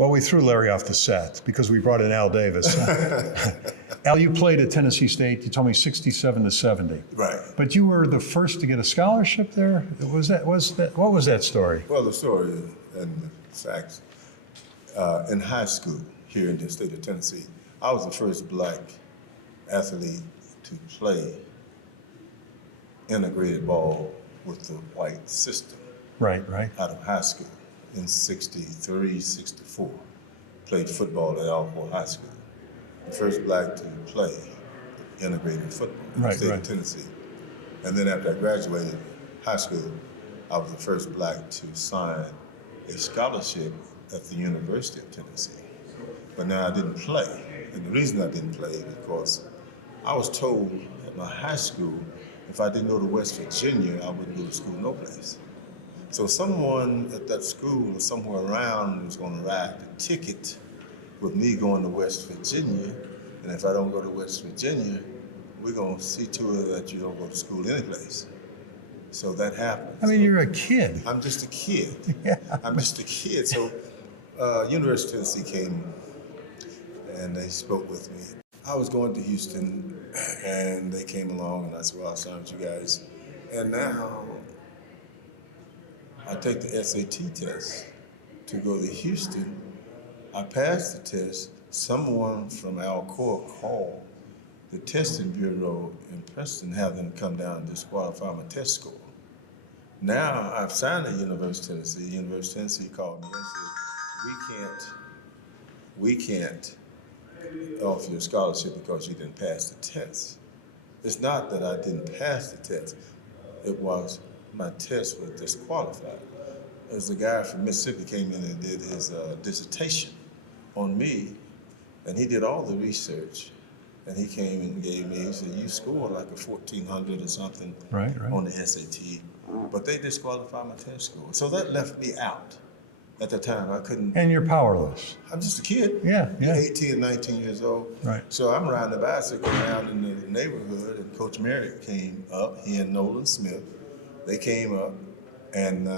Well, we threw Larry off the set because we brought in Al Davis. Al, you played at Tennessee State. You told me 67 to 70. Right. But you were the first to get a scholarship there. What was that story? Well, the story and the facts, in high school here in the state of Tennessee, I was the first black athlete to play integrated ball with the white system. Right. Out of high school in 63, 64. Played football at Alcorn High School. The first black to play integrated football in the state of Tennessee. And then after I graduated high school, I was the first black to sign a scholarship at the University of Tennessee. But now I didn't play. And the reason I didn't play is because I was told at my high school, if I didn't go to West Virginia, I wouldn't go to school no place. So someone at that school or somewhere around was going to write the ticket with me going to West Virginia. And if I don't go to West Virginia, we're going to see to it that you don't go to school anyplace. So that happened. I mean, you're a kid. I'm just a kid. Yeah. I'm just a kid. So University of Tennessee came and they spoke with me. I was going to Houston and they came along and I said, well, I'll sign with you guys. And now I take the SAT test to go to Houston. I passed the test. Someone from Alcoa called the testing bureau in Preston, have them come down and disqualify my test score. Now I've signed at University of Tennessee. University of Tennessee called me and said, we can't offer you a scholarship because you didn't pass the test. It's not that I didn't pass the test. It was my test was disqualified. As the guy from Mississippi came in and did his dissertation on me, and he did all the research, and he came and gave me, he said, you scored like a 1,400 or something on the SAT, but they disqualified my test score. So that left me out. At the time, I couldn't. And you're powerless. I'm just a kid. Yeah. 18 and 19 years old. Right. So I'm riding a bicycle around in the neighborhood, and Coach Merritt came up, he and Nolan Smith. They came up, and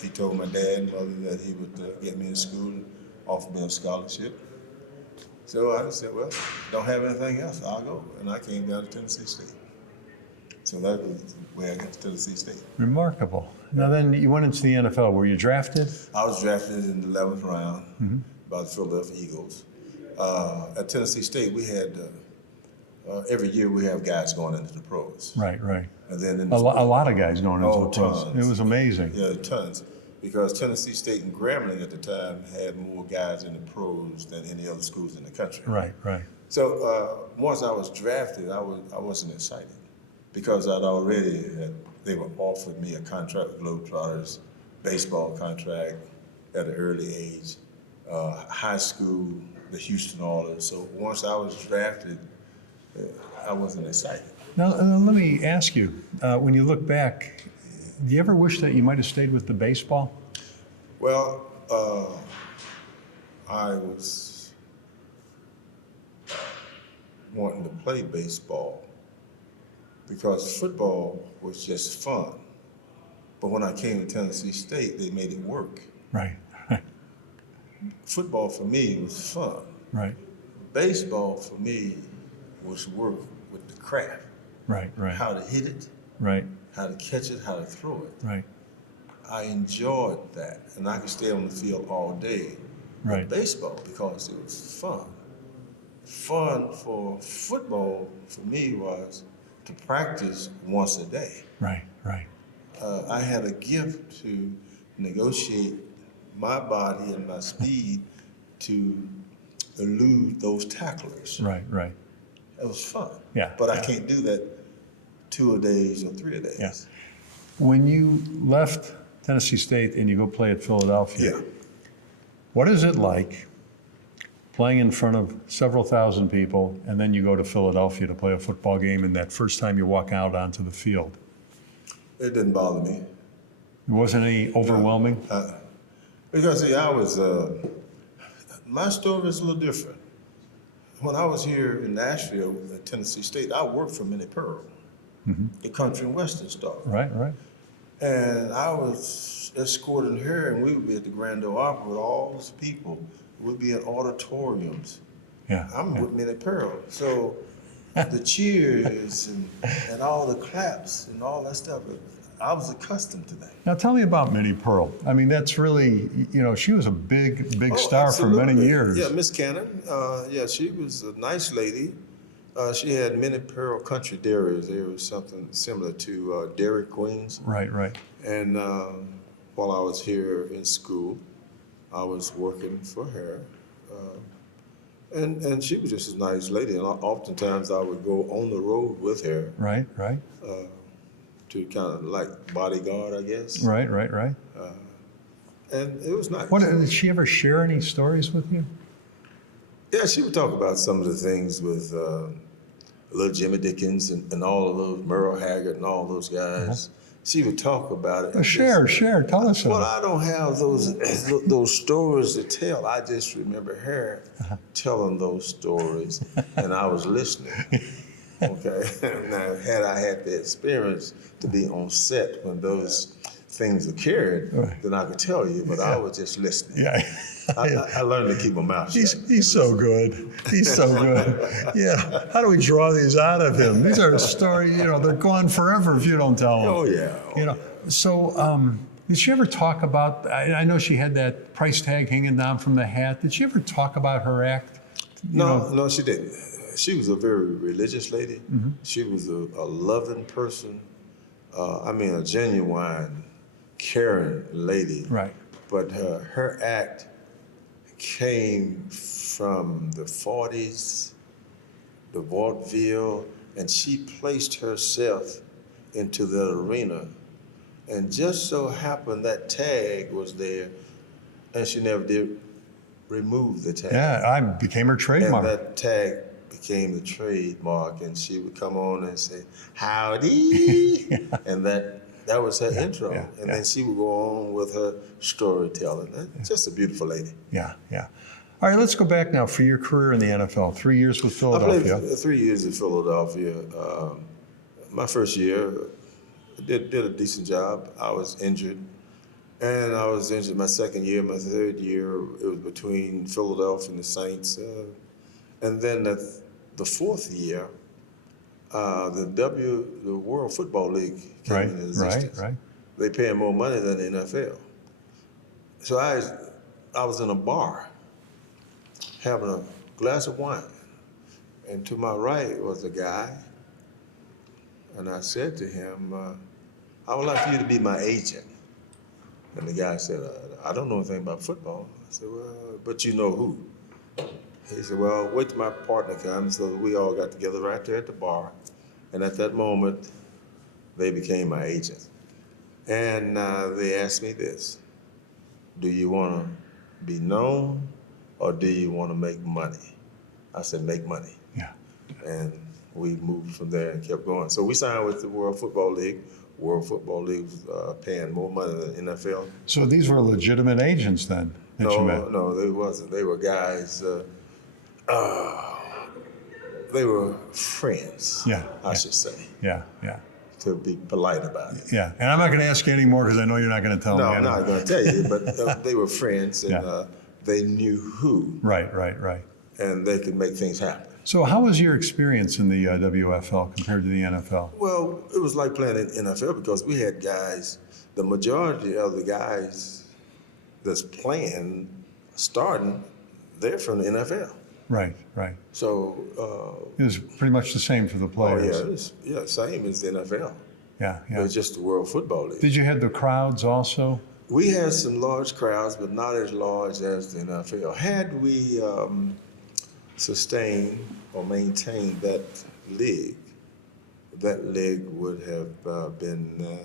he told my dad and mother that he would get me in school and offer me a scholarship. So I just said, well, don't have anything else, I'll go. And I came down to Tennessee State. So that was where I got to Tennessee State. Remarkable. Now then, you went into the NFL. Were you drafted? I was drafted in the 11th round by the Philadelphia Eagles. At Tennessee State, we had, every year we have guys going into the pros. Right. And then A lot of guys going into the pros. Tons. It was amazing. Yeah, tons. Because Tennessee State and Grambling at the time had more guys in the pros than any other schools in the country. Right. So once I was drafted, I wasn't excited because they were offered me a contract with Globetrotters, baseball contract at an early age, high school, the Houston Oilers. So once I was drafted, I wasn't excited. Now, let me ask you, when you look back, do you ever wish that you might have stayed with the baseball? Well, I was wanting to play baseball because football was just fun. But when I came to Tennessee State, they made it work. Right. Football for me was fun. Right. Baseball for me was work with the craft. Right. How to hit it. Right. How to catch it, how to throw it. Right. I enjoyed that, and I could stay on the field all day with baseball because it was fun. Fun for football for me was to practice once a day. Right. I had a gift to negotiate my body and my speed to elude those tacklers. Right. It was fun. Yeah. But I can't do that 2 a days or 3 a days. Yeah. When you left Tennessee State and you go play at Philadelphia, what is it like playing in front of several thousand people and then you go to Philadelphia to play a football game and that first time you walk out onto the field? It didn't bother me. It wasn't any overwhelming? Because see, my story is a little different. When I was here in Nashville at Tennessee State, I worked for Minnie Pearl, the country and western star. Right. And I was escorting her, and we would be at the Grand Ole Opry with all those people. We'd be in auditoriums. Yeah. I'm yeah. with Minnie Pearl. So the cheers and all the claps and all that stuff, I was accustomed to that. Now tell me about Minnie Pearl. I mean, that's really, she was a big Oh, star for many absolutely. years. Yeah, Miss Cannon. Yeah, she was a nice lady. She had Minnie Pearl Country Dairies. They were something similar to Dairy Queens. Right. And while I was here in school, I was working for her. And she was just a nice lady. And oftentimes I would go on the road with her Right. to kind of like bodyguard, I guess. Right. And it was nice. Did she ever share any stories with you? Yeah, she would talk about some of the things with little Jimmy Dickens and all of those, Merle Haggard and all those guys. She would talk about it. Well, share. Tell us Well, about I don't have those stories to tell. I just remember her telling those stories, and I was listening. Okay. Now, had I had the experience to be on set when those things occurred, then I could tell you. But I was just listening. Yeah. I learned to keep my mouth shut. He's so good. He's so good. Yeah. How do we draw these out of him? These are stories, they're gone forever if you don't tell them. Oh yeah. So, did she ever talk about, I know she had that price tag hanging down from the hat. Did she ever talk about her act? No, she didn't. She was a very religious lady. Mm-hmm. She was a loving person. A genuine, caring lady. Right. But her act came from the 40s, the vaudeville, and she placed herself into that arena. And just so happened that tag was there, and she never did remove the tag. Yeah, I became her trademark. And that tag became the trademark, and she would come on and say, "Howdy," and that was her intro. And then she would go on with her storytelling. Just a beautiful lady. Yeah. All right, let's go back now for your career in the NFL. 3 years with Philadelphia. I played 3 years in Philadelphia. My first year, did a decent job. I was injured. And I was injured my second year. My third year, it was between Philadelphia and the Saints. And then the fourth year, the World Football League came into existence. Right. They pay more money than the NFL. So I was in a bar having a glass of wine. And to my right was a guy. And I said to him, I would like for you to be my agent. And the guy said, I don't know anything about football. I said, well, but you know who? He said, well, wait till my partner comes. So we all got together right there at the bar. And at that moment, they became my agent. And they asked me this: do you want to be known or do you want to make money? I said, make money. Yeah. And we moved from there and kept going. So we signed with the World Football League. World Football League was paying more money than the NFL. So these were legitimate agents then that you met? No, they wasn't. They were guys, they were friends, I should say. Yeah. To be polite about it. Yeah, and I'm not going to ask you anymore because I know you're not going to tell me. No, I'm not going to tell you, but they were friends and they knew who. Right. And they could make things happen. So how was your experience in the WFL compared to the NFL? Well, it was like playing in NFL because we had guys, the majority of the guys that's playing, starting, they're from the NFL. Right. So it was pretty much the same for the players. Same as the NFL. Yeah. It was just the World Football League. Did you have the crowds also? We had some large crowds, but not as large as the NFL. Had we sustained or maintained that league would have been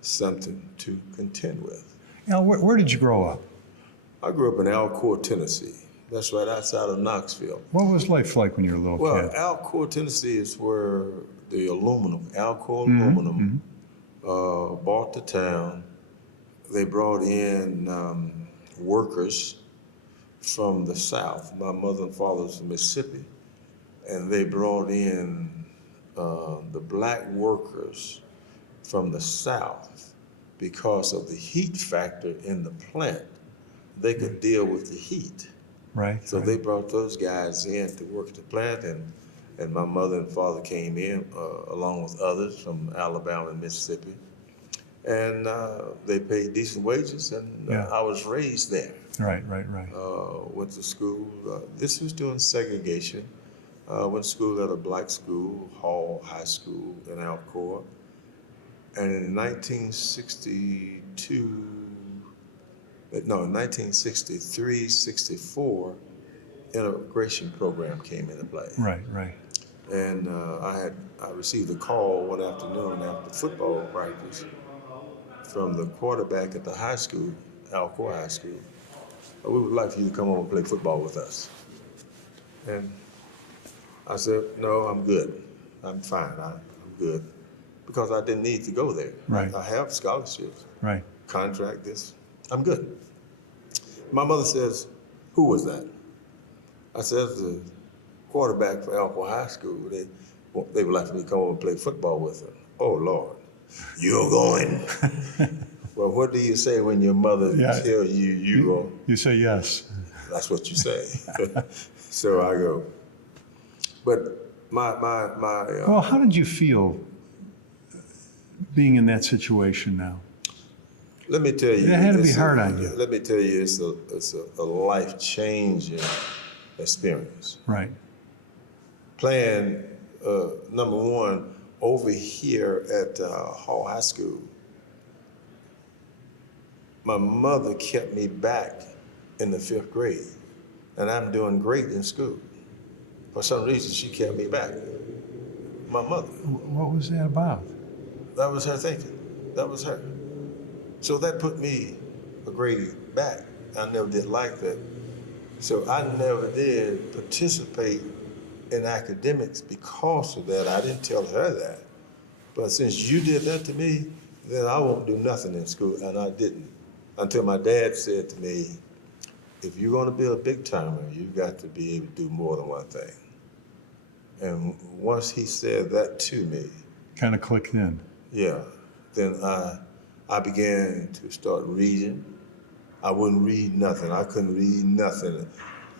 something to contend with. Now, where did you grow up? I grew up in Alcoa, Tennessee. That's right outside of Knoxville. What was life like when you were a little kid? Alcoa, Tennessee is where the Alcoa aluminum bought the town. They brought in workers from the South. My mother and father was from Mississippi. And they brought in the black workers from the South because of the heat factor in the plant. They could deal with the heat. Right. So they brought those guys in to work at the plant, and my mother and father came in along with others from Alabama and Mississippi. And they paid decent wages, and I was raised there. Right. Went to school. This was during segregation. Went to school at a black school, Hall High School in Alcoa. And in 1963, 64, integration program came into play. Right. And I received a call one afternoon after football practice from the quarterback at the high school, Alcoa High School. We would like for you to come over and play football with us. And I said, no, I'm good. I'm fine. I'm good. Because I didn't need to go there. Right. I have scholarships. Right. Contract this. I'm good. My mother says, who was that? I said, the quarterback for Alcoa High School. They would like for me to come over and play football with them. Oh, Lord. You're going. Well, what do you say when your mother tells you go? You say yes. That's what you say. So I go. But my Well, how did you feel being in that situation now? let me tell you. It had to be hard on you. Let me tell you, it's a life-changing experience. Right. Playing, number one, over here at Hall High School, my mother kept me back in the 5th grade, and I'm doing great in school. For some reason, she kept me back. My mother. What was that about? That was her thinking. That was her. So that put me a grade back. I never did like that. So I never did participate in academics because of that. I didn't tell her that. But since you did that to me, then I won't do nothing in school. And I didn't. Until my dad said to me, if you're going to be a big timer, you've got to be able to do more than one thing. And once he said that to me, Kind of clicked in. yeah, then I began to start reading. I wouldn't read nothing. I couldn't read nothing.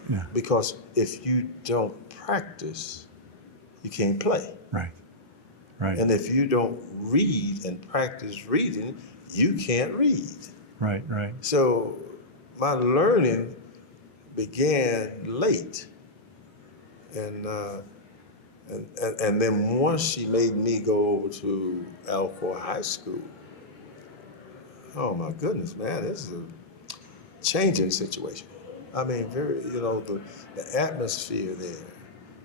Yeah. Because if you don't practice, you can't play. Right. And if you don't read and practice reading, you can't read. Right. So my learning began late. And then once she made me go over to Alcoa High School, oh my goodness, man, this is a changing situation. I mean, the atmosphere there.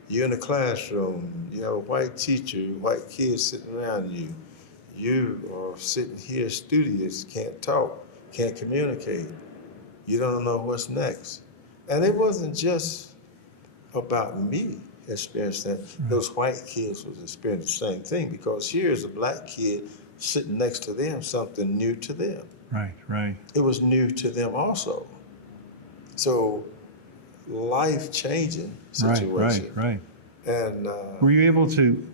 You're in the classroom, you have a white teacher, white kids sitting around you. You are sitting here studious, can't talk, can't communicate. You don't know what's next. And it wasn't just about me experiencing that. Those white kids was experiencing the same thing, because here's a black kid sitting next to them, something new to them. Right. It was new to them also. So life-changing situation. Right. And Were you able to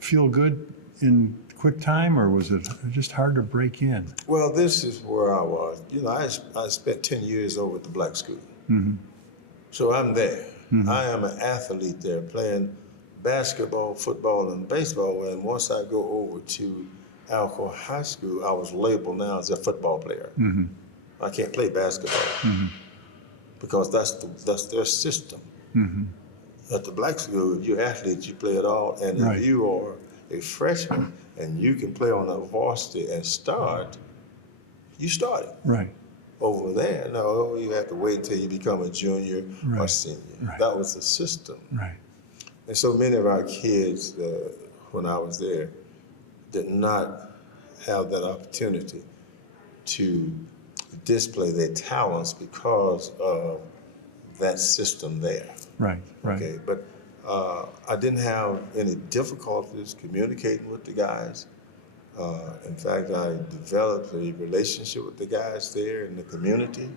feel good in quick time, or was it just hard to break in? well, this is where I was. I spent 10 years over at the black school. Mm-hmm. So I'm there. I am an athlete there, playing basketball, football, and baseball. And once I go over to Alcoa High School, I was labeled now as a football player. Mm-hmm. I can't play basketball because that's their system. Mm-hmm. At the black school, if you're an athlete, you play it all. And Right. if you are a freshman and you can play on a varsity and start, you started. Right. Over there, no, you have to wait until you become a junior or Right. senior. Right. That was the system. Right. And so many of our kids, when I was there, did not have that opportunity to display their talents because of that system there. Right. Okay, but I didn't have any difficulties communicating with the guys. In fact, I developed a relationship with the guys there in the community.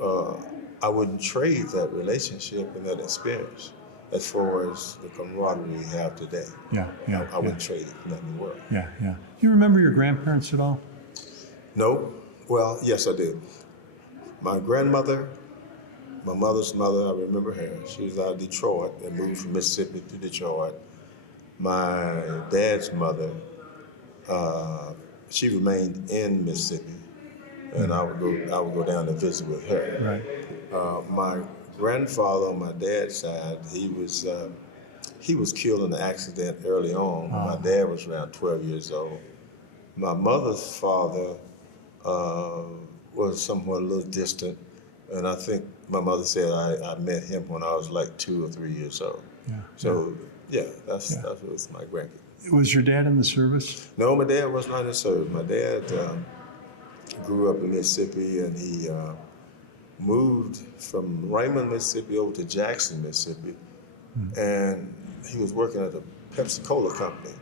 I wouldn't trade that relationship and that experience as far as the camaraderie we have today. Yeah. I wouldn't trade it for nothing in the world. Yeah. Do you remember your grandparents at all? No, well, yes, I did. My grandmother, my mother's mother, I remember her. She was out of Detroit and moved from Mississippi to Detroit. My dad's mother, uh, she remained in Mississippi, and I would go down and visit with her. Right. My grandfather on my dad's side, he was killed in an accident early on when my dad was around 12 years old. My mother's father uh, was somewhat a little distant, and I think my mother said I met him when I was like 2 or 3 years old. Yeah. So yeah, Yeah. that was my grandkid. Was your dad in the service? No, my dad was not in the service. My dad grew up in Mississippi, and he moved from Raymond, Mississippi, over to Jackson, Mississippi, and he was working at a Pepsi Cola company.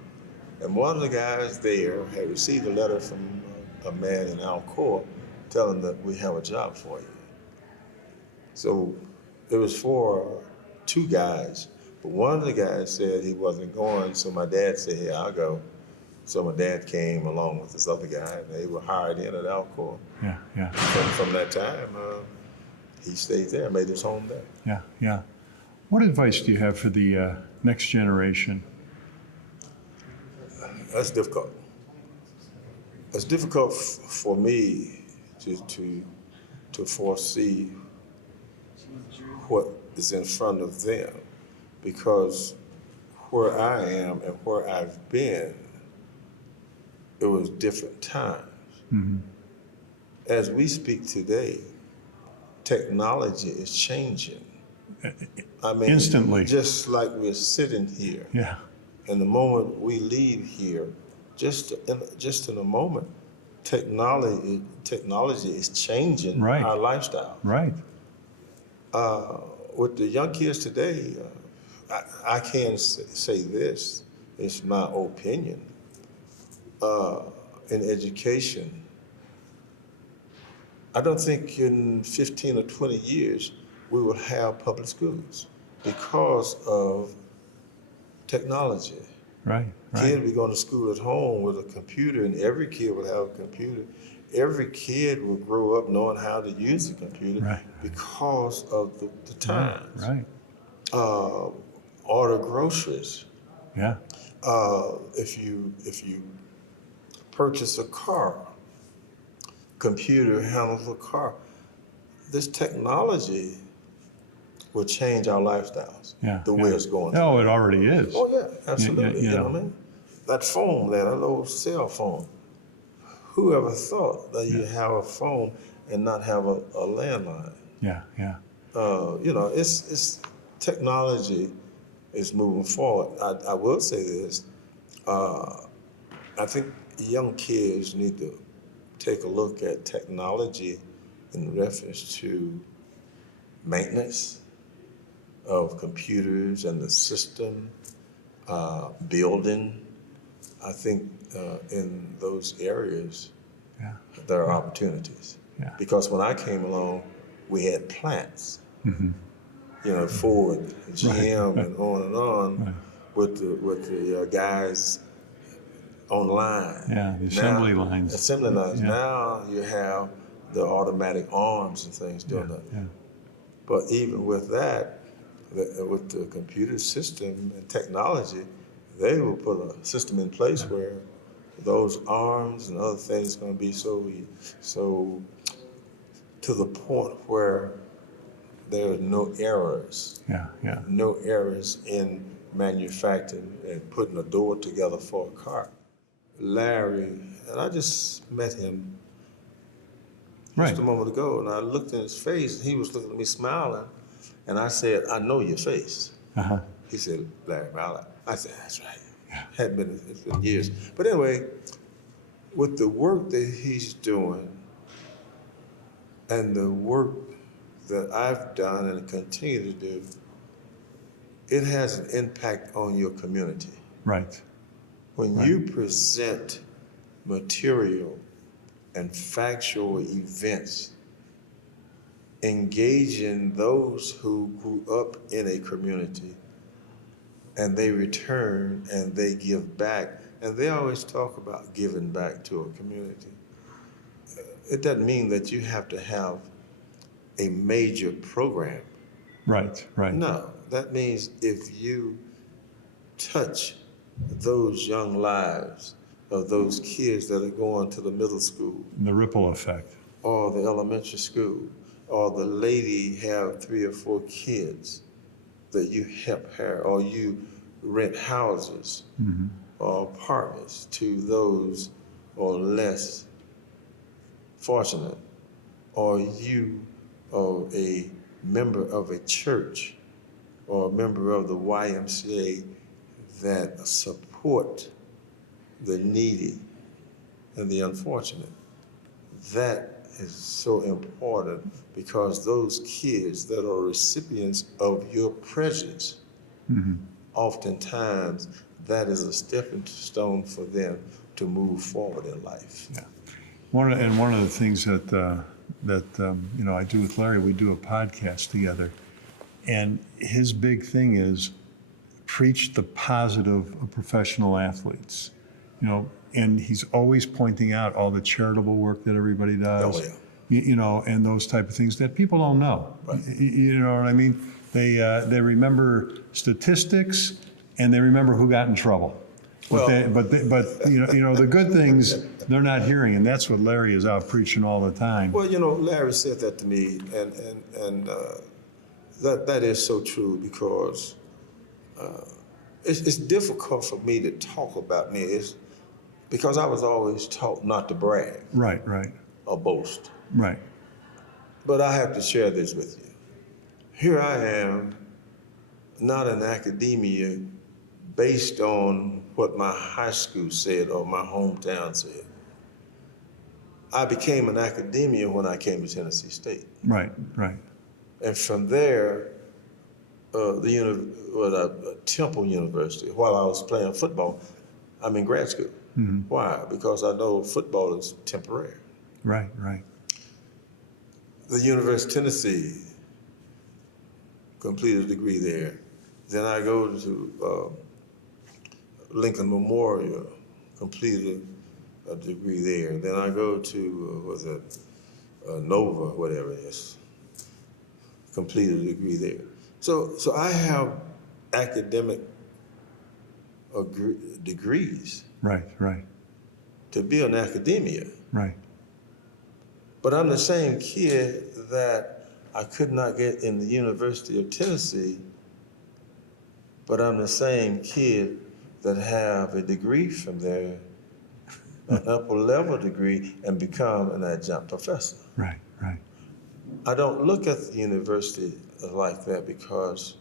And one of the guys there had received a letter from a man in Alcoa telling that we have a job for you. So it was for two guys, but one of the guys said he wasn't going, so my dad said, hey, I'll go. So my dad came along with this other guy, and they were hired in at Alcoa. Yeah, yeah, From that time, he stayed there, made his home there. yeah, yeah. What advice do you have for the next generation? That's difficult. It's difficult for me to foresee what is in front of them, because where I am and where I've been, it was different times. Mm-hmm. As we speak today, technology is changing. I mean, Instantly. just like we're sitting here. Yeah, And the moment we leave here, just in a moment, technology is changing Right. our lifestyle. right. With the young kids today, I can say this, it's my opinion. In education, I don't think in 15 or 20 years we will have public schools because of technology. Right, Kids right. be going to school at home with a computer, and every kid will have a computer. Every kid will grow up knowing how to use a computer Right. because of the times. Right. Order groceries. Yeah, If you purchase a car, computer handles the car. This technology will change our lifestyles. yeah. The way it's going. Oh, it already is. Oh yeah, absolutely. you You know know. what I mean? That phone, that little cell phone. Who ever thought that you have a phone and not have a landline? Yeah, yeah. It's technology is moving forward. I will say this. I think young kids need to take a look at technology in reference to maintenance of computers and the system, building. I think in those areas Yeah. there are opportunities. Yeah. Because when I came along, we had plants. Mm-hmm. Ford, GM, and on Right. with the guys on the line. Yeah, the assembly Now- lines. Assembly lines. Yeah. Now you have the automatic arms and things doing that. Yeah. But even with that, with the computer system and technology, they will put a system in place where those arms and other things are going to be so to the point where there are no errors. Yeah, yeah. No errors in manufacturing and putting a door together for a car. Larry, and I just met him Right. just a moment ago, and I looked in his face, and he was looking at me smiling, and I said, I know your face. Uh-huh. He said, Larry Mallett. I said, that's right. It's been years. But anyway, with the work that he's doing and the work that I've done and continue to do, it has an impact on your community. Right. When you present material and factual events, engaging those who grew up in a community, and they return and they give back, and they always talk about giving back to a community. it doesn't mean that you have to have a major program. Right, right. No, that means if you touch those young lives of those kids that are going to the middle school The ripple effect. or the elementary school, or the lady have 3 or 4 kids that you help her, or you rent houses or apartments to those or less fortunate, or you are a member of a church or a member of the YMCA that support the needy and the unfortunate. That is so important because those kids that are recipients of your presence, oftentimes that is a stepping stone for them to move forward in life. Yeah. One of the things that I do with Larry, we do a podcast together, and his big thing is preach the positive of professional athletes. And he's always pointing out all the charitable work that everybody does. Oh, yeah. And those type of things that people don't know. Right. You know what I mean? They remember statistics and they remember who got in trouble. But the good things they're not hearing, and that's what Larry is out preaching all the time. Well, Larry said that to me, and that is so true because it's difficult for me to talk about me. It's because I was always taught not to brag. Right. Or boast. Right. But I have to share this with you. Here I am, not in academia based on what my high school said or my hometown said. I became an academia when I came to Tennessee State. Right. And from there, Temple University, while I was playing football, I'm in grad school. Why? Because I know football is temporary. Right. The University of Tennessee, completed a degree there. Then I go to Lincoln Memorial, completed a degree there. Then I go to, Nova, whatever it is, completed a degree there. So I have academic degrees. Right. To be an academia. Right. But I'm the same kid that I could not get in the University of Tennessee, but I'm the same kid that have a degree from there, an upper level degree, and become an adjunct professor. Right. I don't look at the university like that because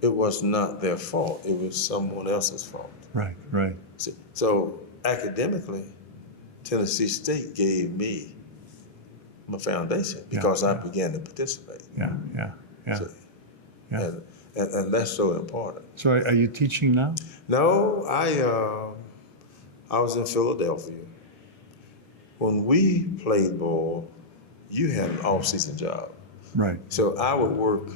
it was not their fault. It was someone else's fault. Right. So academically, Tennessee State gave me my foundation because I began to participate. Yeah. See? And that's so important. So are you teaching now? No, I was in Philadelphia. When we played ball, you had an off-season job. Right. So I would work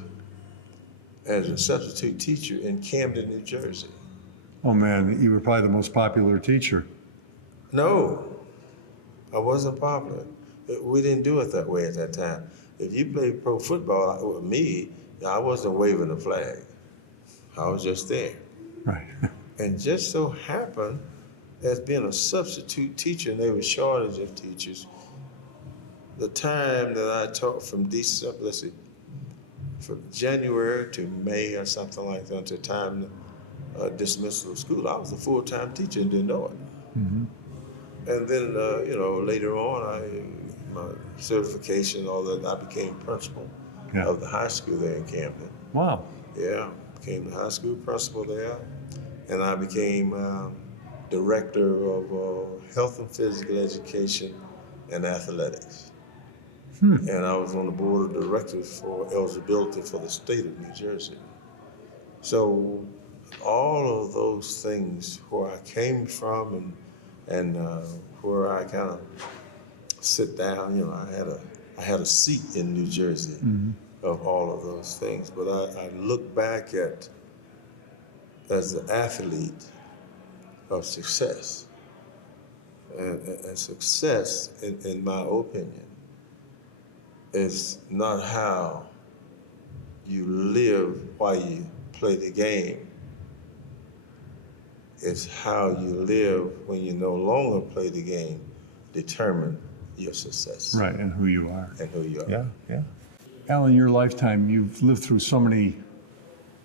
as a substitute teacher in Camden, New Jersey. Oh man, you were probably the most popular teacher. No, I wasn't popular. We didn't do it that way at that time. If you played pro football with me, I wasn't waving the flag. I was just there. Right. And just so happened, as being a substitute teacher, and there was shortage of teachers, the time that I taught from December, from January to May or something like that, until time dismissal of school, I was a full-time teacher and didn't know it. And then, later on, my certification, all that, I became principal of the high school there in Camden. Wow. Yeah, became the high school principal there, and I became director of health and physical education and athletics. And I was on the board of directors for eligibility for the state of New Jersey. So all of those things, where I came from and where I kind of sit down, I had a seat in New Jersey of all of those things. But I look back at, as the athlete of success, And success, in my opinion, is not how you live while you play the game. It's how you live when you no longer play the game, determine your success. Right, and who you are. And who you are. Yeah, yeah. Al, in your lifetime, you've lived through so many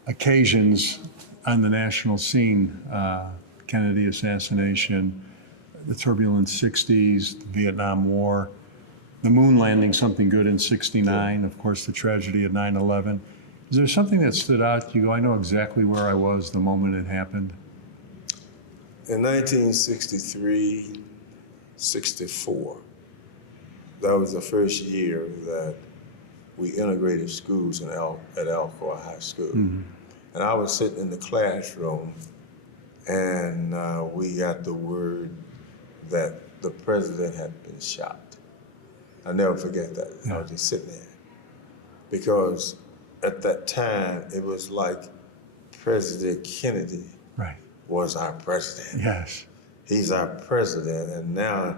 occasions on the national scene, Kennedy assassination, the turbulent 60s, the Vietnam War, the moon landing, something good in 69, of course, the tragedy of 9/11. Is there something that stood out? You go, I know exactly where I was the moment it happened. In 1963, 64, that was the first year that we integrated schools at Alcoa High School. Mm-hmm. And I was sitting in the classroom, and we got the word that the president had been shot. I'll never forget that. Yeah. I was just sitting there. Because at that time, it was like President Kennedy Right. was our president. Yes. He's our president, and now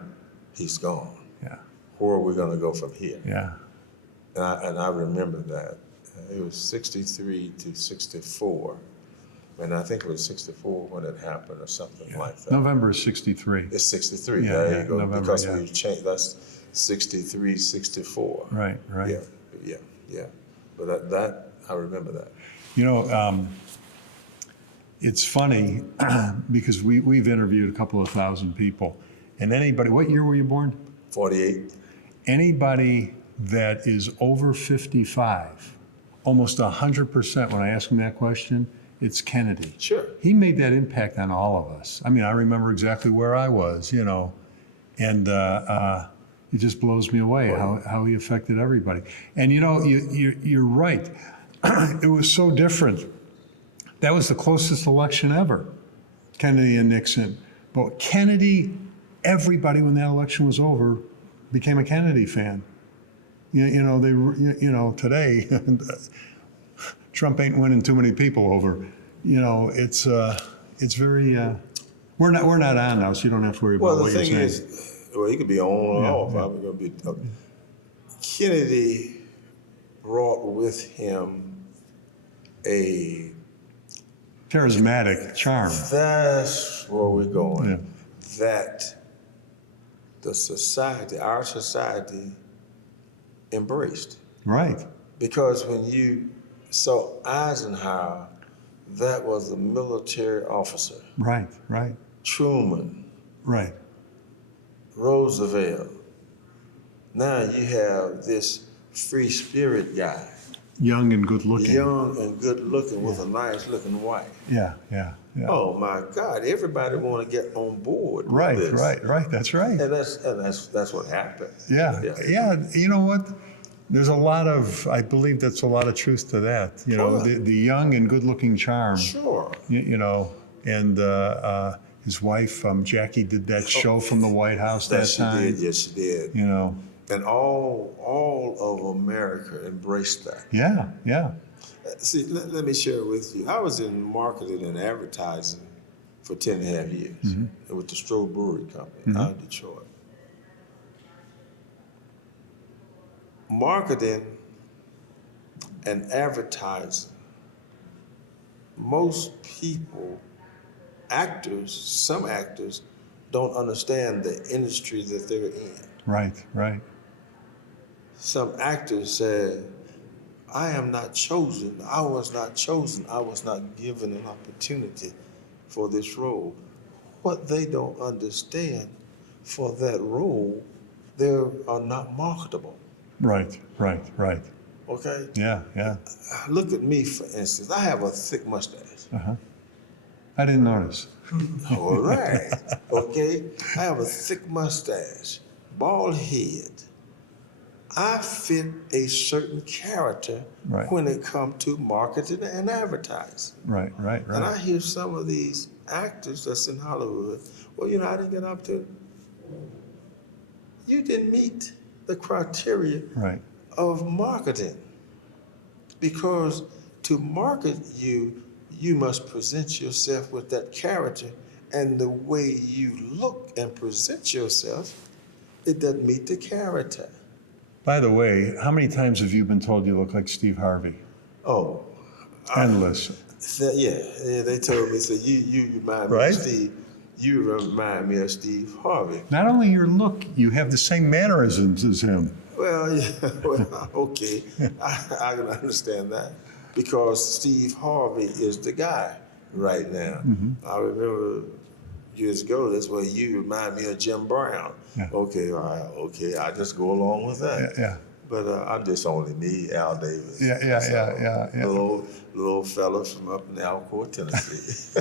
he's gone. Yeah. Where are we going to go from here? Yeah. And I remember that. It was 63 to 64. And I think it was 64 when it happened or something like that. November of 63. It's 63. Yeah, There yeah, you go. November, Because yeah. we've changed. That's 63, 64. Right, right. Yeah. But that I remember that. You know, it's funny because we've interviewed a couple of thousand people, and anybody, what year were you born? 48. Anybody that is over 55, almost 100% when I ask them that question, it's Kennedy. Sure. He made that impact on all of us. I mean, I remember exactly where I was, you know, and it just blows me away how he affected everybody. And you know, you're right. It was so different. That was the closest election ever, Kennedy and Nixon. But Kennedy, everybody when that election was over became a Kennedy fan. You know, today, Trump ain't winning too many people over. You know, it's very. We're not on now, so you don't have to worry about what you're saying. Well, the thing is, well, he could be on or off. Yeah. I'm going to be. Kennedy brought with him a. Charismatic charm. That's where we're going. Yeah. That the society, our society, embraced. Right. Because when you saw Eisenhower, that was a military officer. Right. Right. Truman, Right. Roosevelt. Now you have this free spirit guy, Young and good looking. young and good looking with a nice looking wife. Yeah. Oh my God! Everybody want to get on board. With Right. this. Right. That's right. And that's what happened. Yeah. You know what? There's a lot of, I believe that's a lot of truth to that. You know, Sure. the young and good looking charm. Sure. You know, and his wife, Jackie, did that show from the White House that She time. did. Yes, she did. You know. And all of America embraced that. Yeah. See, let me share with you. I was in marketing and advertising for 10 and a half years with the Stroh Brewery Company out of Detroit. Marketing and advertising, most people, some actors, don't understand the industry that they're in. Right. Some actors said, I am not chosen. I was not chosen. I was not given an opportunity for this role. What they don't understand, for that role, they are not marketable. Right. Okay? Yeah. Look at me, for instance. I have a thick mustache. I didn't notice. All right. Okay? I have a thick mustache, bald head. I fit a certain character when it comes to marketing and advertising. Right. And I hear some of these actors that's in Hollywood, well, you know, I didn't get an opportunity. You didn't meet the criteria of marketing. Because to market you, you must present yourself with that character and the way you look and present yourself, it doesn't meet the character. By the way, how many times have you been told you look like Steve Harvey? Oh, Endless. yeah, they told me, so you remind me Right? of Steve. You remind me of Steve Harvey. Not only your look, you have the same mannerisms as him. Well, yeah, well, okay, I can understand that because Steve Harvey is the guy right now. I remember years ago, that's where you remind me of Jim Brown. Yeah. Okay, all right, okay, I just go along with that. Yeah. But I'm just only me, Al Davis. Yeah. Little fella from up in Alcoa, Tennessee.